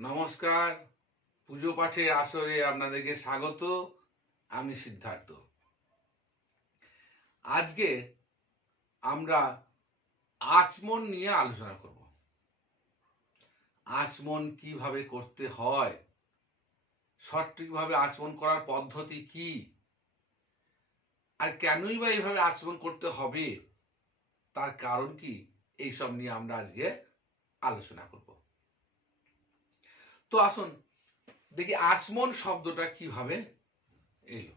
নমস্কার। পুজো পাঠের আসরে আপনাদেরকে স্বাগত। আমি সিদ্ধার্থ। আজকে আমরা আচমন নিয়ে আলোচনা করব। আচমন কিভাবে করতে হয়, সঠিকভাবে আচমন করার পদ্ধতি কি, আর কেনই বা এইভাবে আচমন করতে হবে, তার কারণ কি, এইসব নিয়ে আমরা আজকে আলোচনা করব। তো আসুন দেখি আচমন শব্দটা কিভাবে এলো।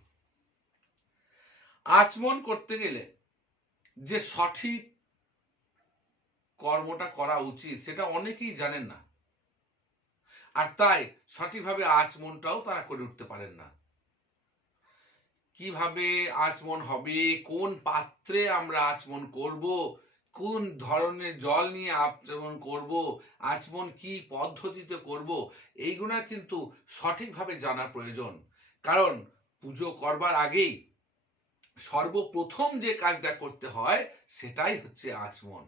আচমন করতে গেলে যে সঠিক কর্মটা করা উচিত সেটা অনেকেই জানেন না, আর তাই সঠিকভাবে আচমনটাও তারা করে উঠতে পারেন না। কিভাবে আচমন হবে, কোন পাত্রে আমরা আচমন করব, কোন ধরনের জল নিয়ে আচমন করব, আচমন কি পদ্ধতিতে করব, এইগুলা কিন্তু সঠিকভাবে জানা প্রয়োজন। কারণ পুজো করবার আগেই সর্বপ্রথম যে কাজটা করতে হয় সেটাই হচ্ছে আচমন।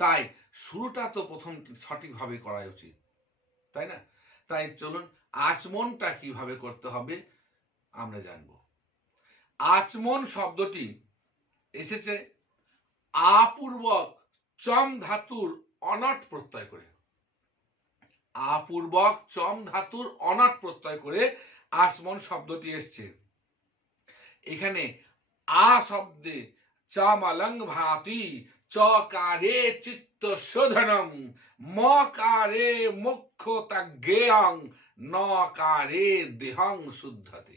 তাই শুরুটা তো প্রথম সঠিকভাবে করা উচিত, তাই না? তাই চলুন আচমনটা কিভাবে করতে হবে আমরা জানব। আচমন শব্দটি এসেছে আপূর্বক চম ধাতুর অনট প্রত্যয় করে। আপূর্বক চম ধাতুর অনট প্রত্যয় করে আচমন শব্দটি এসছে। এখানে আ শব্দে চামালং ভাতি, চকারে চিত্ত শোধনম, মকারে মুখ্যতা জ্ঞেয়ং, নকারে দেহং শুদ্ধতে।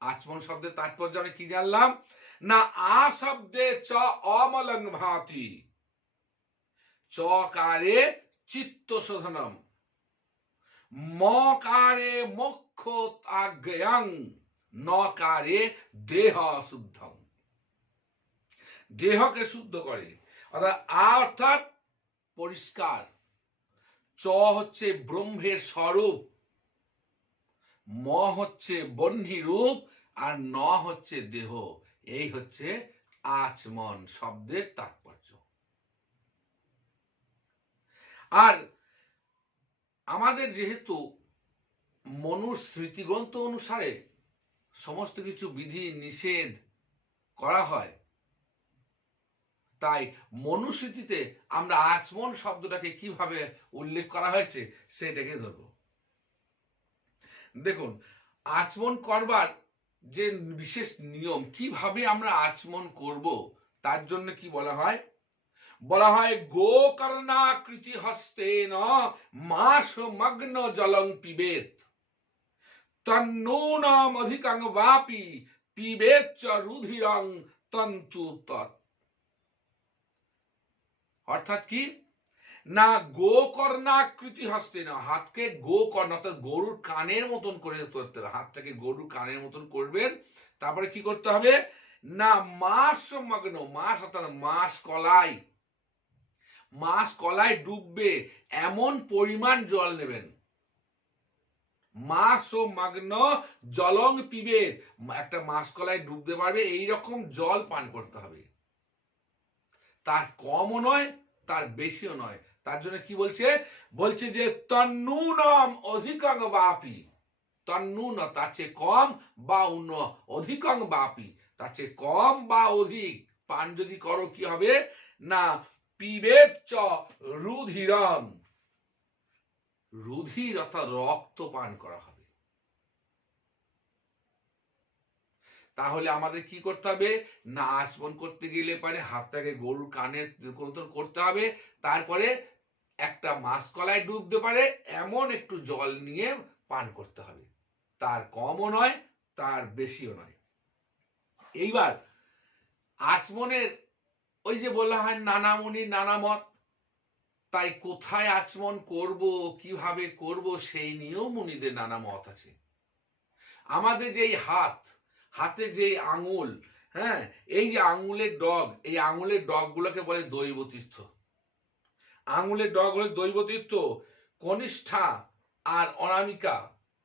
আচমন শব্দের তাৎপর্য আমি কি জানলাম না, আ শব্দে চ অমলং ভাতি, চকারে চিত্ত শোধনম, মকারে মুখ্যতা জ্ঞেয়ং, নকারে দেহ শুদ্ধম। দেহকে শুদ্ধ করে, অর্থাৎ পরিষ্কার। চ হচ্ছে ব্রহ্মের স্বরূপ, ম হচ্ছে বহ্নি রূপ, আর ন হচ্ছে দেহ। এই হচ্ছে আচমন শব্দের তাৎপর্য। আর আমাদের যেহেতু মনুস্মৃতিগ্রন্থ অনুসারে সমস্ত কিছু বিধি নিষেধ করা হয়, তাই মনুস্মৃতিতে আমরা আচমন শব্দটাকে কিভাবে উল্লেখ করা হয়েছে সেটাকে ধরব। দেখুন, আচমন করবার যে বিশেষ নিয়ম, কিভাবে আমরা আচমন করব, তার জন্য কি বলা হয়? বলা হয় গোকর্ণাকৃতি হস্তেন মাস মগ্ন জলং পিবেত, তন্নূনাম অধিকাং বাপি পিবেত চ রুধিরং তন্তু তৎ। অর্থাৎ কি না, গোকর্ণাকৃতি হস্তে না, হাতকে গোকর্ণ অর্থাৎ গরুর কানের মতন করে করতে হবে। হাতটাকে গরুর কানের মতন করবেন। তারপরে কি করতে হবে না, মাস মগ্ন, মাস অর্থাৎ মাস কলাই, মাস কলায় ডুববে এমন পরিমাণ জল নেবেন। মাস ও মগ্ন জলং পিবে, একটা মাস কলায় ডুবতে পারবে এইরকম জল পান করতে হবে। তার কমও নয়, তার বেশিও নয়। তার জন্য কি বলছে? বলছে যে তন্নূনম অধিকং বাপি, তন্নূন তার চেয়ে কম, বা অন্য অধিকং বাপি তার চেয়ে কম বা অধিক পান যদি করো কি হবে না, পিবেত চ রুধিরম, রুধির অর্থাৎ রক্ত পান করা হবে। তাহলে আমাদের কি করতে হবে না, আচমন করতে গেলে পারে হাতটাকে গরুর কানের করতে হবে। তারপরে একটা মাসকলায় ডুবতে পারে এমন একটু জল নিয়ে পান করতে হবে। তার কমও নয়, তার বেশিও নয়। এইবার আচমনের ওই যে বলা হয় নানা মুনি নানা মত, তাই কোথায় আচমন করব, কিভাবে করব, সেই নিয়েও মুনিদের নানা মত আছে। আমাদের যে হাতে যে আঙুল, হ্যাঁ, এই যে আঙুলের ডগ, এই আঙুলের ডগ গুলোকে বলে দৈব তীর্থ। আঙুলের ডগ হলে দৈব তীর্থ। কনিষ্ঠা আর অনামিকা,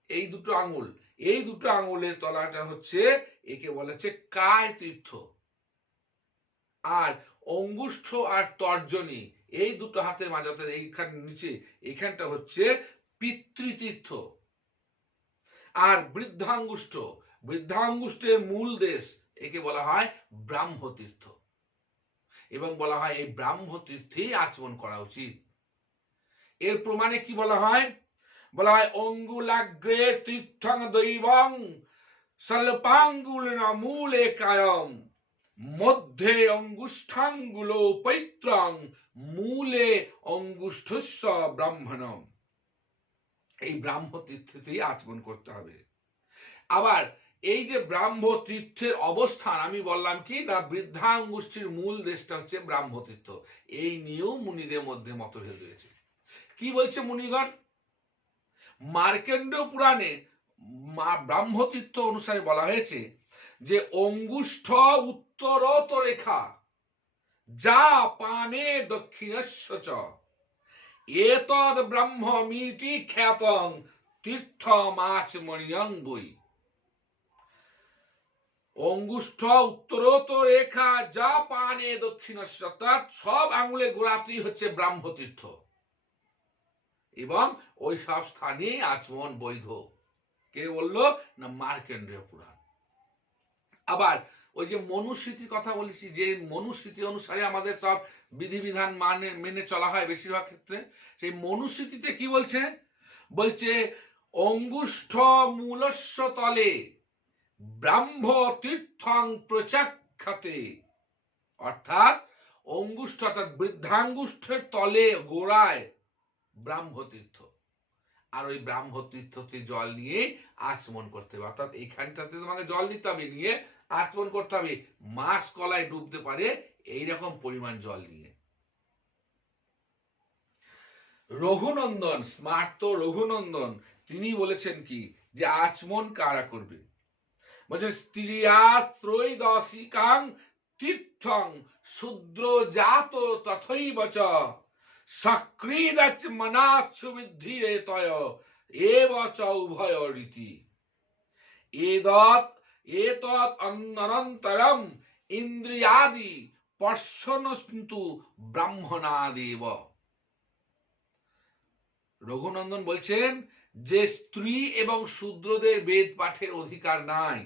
এই দুটো আঙুল, এই দুটো আঙুলের তলাটা হচ্ছে, একে বলা হচ্ছে কায় তীর্থ। আর অঙ্গুষ্ঠ আর তর্জনী, এই দুটো হাতের মাঝে অর্থাৎ এইখান নিচে এইখানটা হচ্ছে পিতৃতীর্থ। আর বৃদ্ধাঙ্গুষ্ঠ, বৃদ্ধাঙ্গুষ্ঠের মূল দেশ, একে বলা হয় ব্রাহ্মতীর্থ, এবং বলা হয় এই ব্রাহ্মতীর্থেই আচমন করা উচিত। এর প্রমাণে কি বলা হয়? বলা হয় অঙ্গুলাগ্রে তীর্থং দৈবং স্বল্পাঙ্গুলিনা মূলে কায়ম মধ্যে অঙ্গুষ্ঠাঙ্গুল পৈত্রং মূলে অঙ্গুষ্ঠস্য ব্রাহ্মণম। এই ব্রাহ্মতীর্থেতেই আচমন করতে হবে। আবার এই যে ব্রাহ্মতীর্থের অবস্থান, আমি বললাম কি না, বৃদ্ধাঙ্গুষ্ঠীর মূল দেশটা হচ্ছে ব্রাহ্মতীর্থ। এই নিয়েও মুনিদের মধ্যে মতভেদ রয়েছে। কি বলছে মুনিগণ? মার্কেন্ডীয় পুরাণে ব্রাহ্মতীর্থ অনুসারে বলা হয়েছে যে অঙ্গুষ্ঠ উত্তরত রেখা যা পানে দক্ষিণস্য চ এতদ ব্রাহ্মমিতি খ্যাতং তীর্থমাচমনিয়ঙ্গৈ। অঙ্গুষ্ঠ উত্তরত রেখা যা পানে দক্ষিণস্য, অর্থাৎ সব আঙুলের গোড়াতেই হচ্ছে ব্রাহ্মতীর্থ, এবং ওই সব স্থানে আচমন বৈধ। কে বললো? না, মার্কেন্ডীয় পুরাণ। আবার ওই যে মনুস্মৃতির কথা বলেছি, যে মনুস্মৃতি অনুসারে আমাদের সব বিধিবিধান মেনে চলা হয় বেশিরভাগ ক্ষেত্রে, সেই মনুস্মৃতিতে কি বলছে? বলছে অঙ্গুষ্ঠ মূলস্য তলে ব্রাহ্ম তীর্থং প্রচাক্ষতে, অর্থাৎ অঙ্গুষ্ঠ অর্থাৎ বৃদ্ধাঙ্গুষ্ঠের তলে গোড়ায় ব্রাহ্মতীর্থ, আর ওই ব্রাহ্মতীর্থতে জল নিয়ে আচমন করতে হবে। অর্থাৎ এইখানটাতে তোমাকে জল দিতে হবে, নিয়ে আচমন করতে হবে, মাছ কলায় ডুবতে পারে এইরকম পরিমাণ জল নিয়ে। রঘুনন্দন, স্মার্ত রঘুনন্দন, তিনি বলেছেন কি যে আচমন কারা করবে? বলছেন স্ত্রিয়া ত্রয়োদশিকাং তীর্থং শূদ্র জাত তথৈব চ সক্রীদচমনাচ্ছু বিদ্ধিরেতয় এব চ উভয় রীতি এতৎ অনন্তরম ইন্দ্রিয়াদি পর্শনস্তু ব্রাহ্মণাদেব। রঘুনন্দন বলছেন যে স্ত্রী এবং শূদ্রদের বেদ পাঠের অধিকার নাই,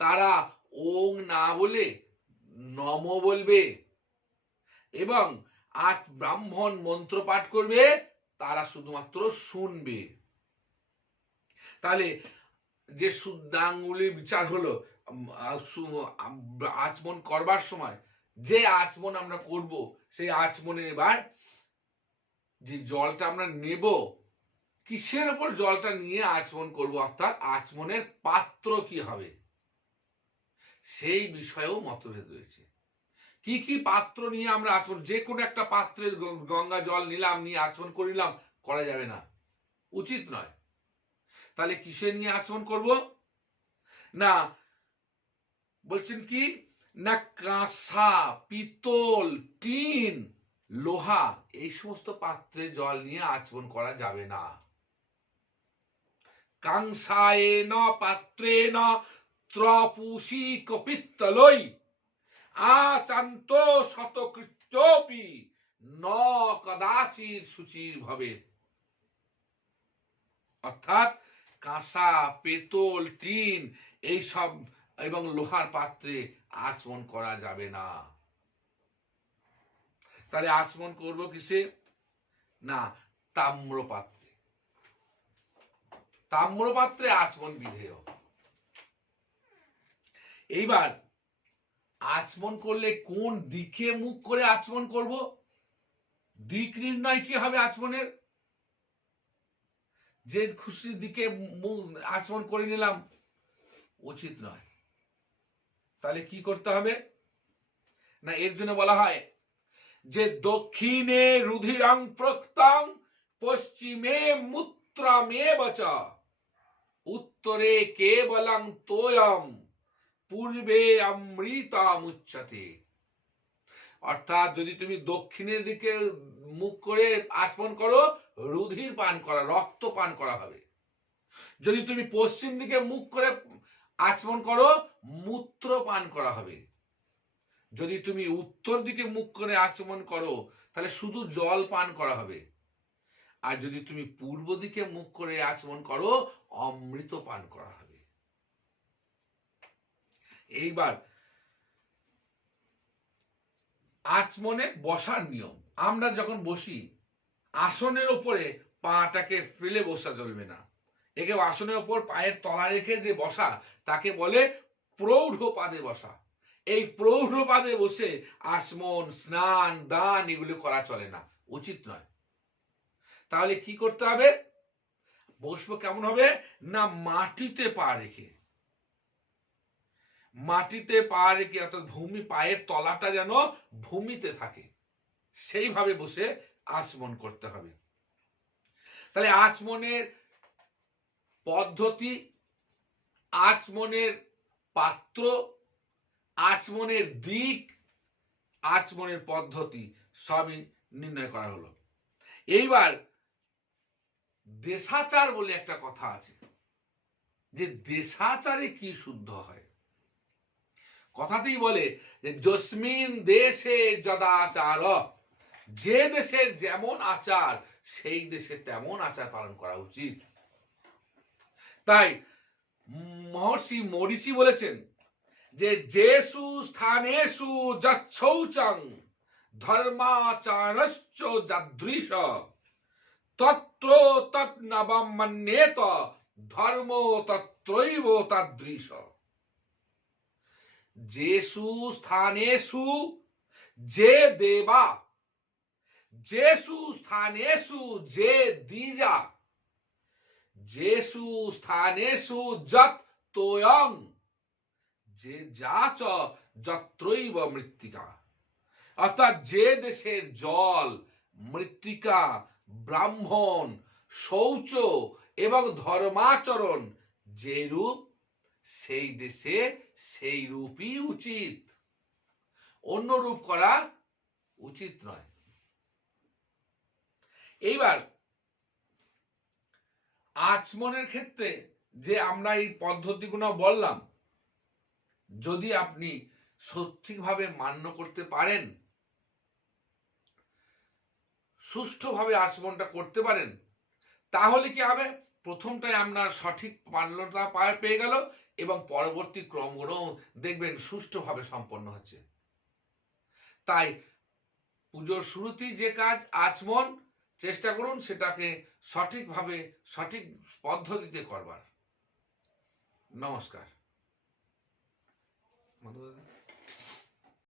তারা ওং না বলে নম বলবে এবং আট ব্রাহ্মণ মন্ত্র পাঠ করবে, তারা শুধুমাত্র শুনবে। তাহলে যে শুদ্ধাঙ্গুলি বিচার হলো আচমন করবার সময়, যে আচমন আমরা করব, সেই আচমনে এবার যে জলটা আমরা নেব, কিসের উপর জলটা নিয়ে আচমন করব, অর্থাৎ আচমনের পাত্র কি হবে, সেই বিষয়েও মতভেদ রয়েছে। কি কি পাত্র নিয়ে আমরা আচমন, যে কোনো একটা পাত্রের গঙ্গা জল নিলাম, নিয়ে আচমন করিলাম, করা যাবে না, উচিত নয়। তাহলে কিসে নিয়ে আচমন করব? না, বলছেন কি না, কাঁসা, পিতল, টিন, লোহা, এই সমস্ত পাত্রে জল নিয়ে আচমন করা যাবে না। কাংসায়েন পাত্রেন ত্রপুষিক পিত্তলই আচান্ত শতকৃত্যপি ন কদাচিৎ শুচির ভবে। অর্থাৎ কাঁসা, পেতল, টিন এই সব এবং লোহার পাত্রে আচমন করা যাবে না। তাহলে আচমন করব কিসে? না, তাম্রপাত্রে। তাম্রপাত্রে আচমন বিধেয়। এইবার আচমন করলে কোন দিকে মুখ করে আচমন করব? দিক নির্ণয় কি হবে আচমনের? যে খুশি দিকে আচমন করে নিলাম, উচিত নয়। তাহলে কি করতে হবে? না, এর জন্য বলা হয় যে দক্ষিণে রুধিরং প্রক্তং পশ্চিমে মূত্রমেব চ উত্তরে কেবলং তোয়ম পূর্বে অমৃতমুচ্যতে। অর্থাৎ যদি তুমি দক্ষিণের দিকে মুখ করে আচমন করো, রুধির পান করা, রক্ত পান করা হবে। যদি তুমি পশ্চিম দিকে মুখ করে আচমন করো, মূত্র পান করা হবে। যদি তুমি উত্তর দিকে মুখ করে আচমন করো, তাহলে শুধু জল পান করা হবে। আর যদি তুমি পূর্ব দিকে মুখ করে আচমন করো, অমৃত পান করা হবে। এইবার আচমনে বসার নিয়ম। আমরা যখন বসি, আসনের ওপরে পাটাকে ফেলে বসা চলবে না। একে আসনের ওপর পায়ের তলা রেখে যে বসা, তাকে বলে প্রৌঢ় পাদে বসা। এই প্রৌঢ় পাদে বসে আচমন, স্নান, দান এগুলো করা চলে না, উচিত নয়। তাহলে কি করতে হবে? বসবো কেমন হবে না, মাটিতে পা রেখে। মাটিতে পা রেখে, অর্থাৎ ভূমি, পায়ের তলাটা যেন ভূমিতে থাকে, সেইভাবে বসে আচমন করতে হবে। তাহলে আচমনের পদ্ধতি, আচমনের পাত্র, আচমনের দিক, আচমনের পদ্ধতি সবই নির্ণয় করা হলো। এইবার দেশাচার বলে একটা কথা আছে, যে দেশাচারে কি শুদ্ধ হয়। কথাতেই বলে যে যস্মিন দেশে যদাচার, যে দেশের যেমন আচার সেই দেশে তেমন আচার পালন করা উচিত। তাই মহর্ষি মরীচি বলেছেন যে যেসু স্থানেষু যচ্ছৌচং ধর্মাচারশ্চ যাদৃশ তত্র তৎনবম মন্যেত ধর্ম তত্রৈব তাদৃশ। যেসু স্থানেষু, যে দেবা, যেসু স্থানেষু যে দ্বিজা, যেসু স্থানেষু যৎ তোয়ং, যে যা চ যত্রৈব মৃত্তিকা। অর্থাৎ যে দেশের জল, মৃত্তিকা, ব্রাহ্মণ, শৌচ এবং ধর্মাচরণ যে রূপ, সেই দেশে সেই রূপই উচিত, অন্য রূপ করা উচিত নয়। এইবার আচমনের ক্ষেত্রে যে আমরা এই পদ্ধতিগুলো বললাম, যদি আপনি সঠিকভাবে মান্য করতে পারেন, সুষ্ঠুভাবে আচমনটা করতে পারেন, তাহলে কি হবে, প্রথমটাই আপনার সঠিক মান্যতা পেয়ে গেল এবং পরবর্তী ক্রমগুলো দেখবেন সুষ্ঠুভাবে সম্পন্ন হচ্ছে। তাই পুজোর শুরুতেই যে কাজ আচমন, চেষ্টা করুন সেটাকে সঠিকভাবে, সঠিক পদ্ধতিতে করবার। নমস্কার।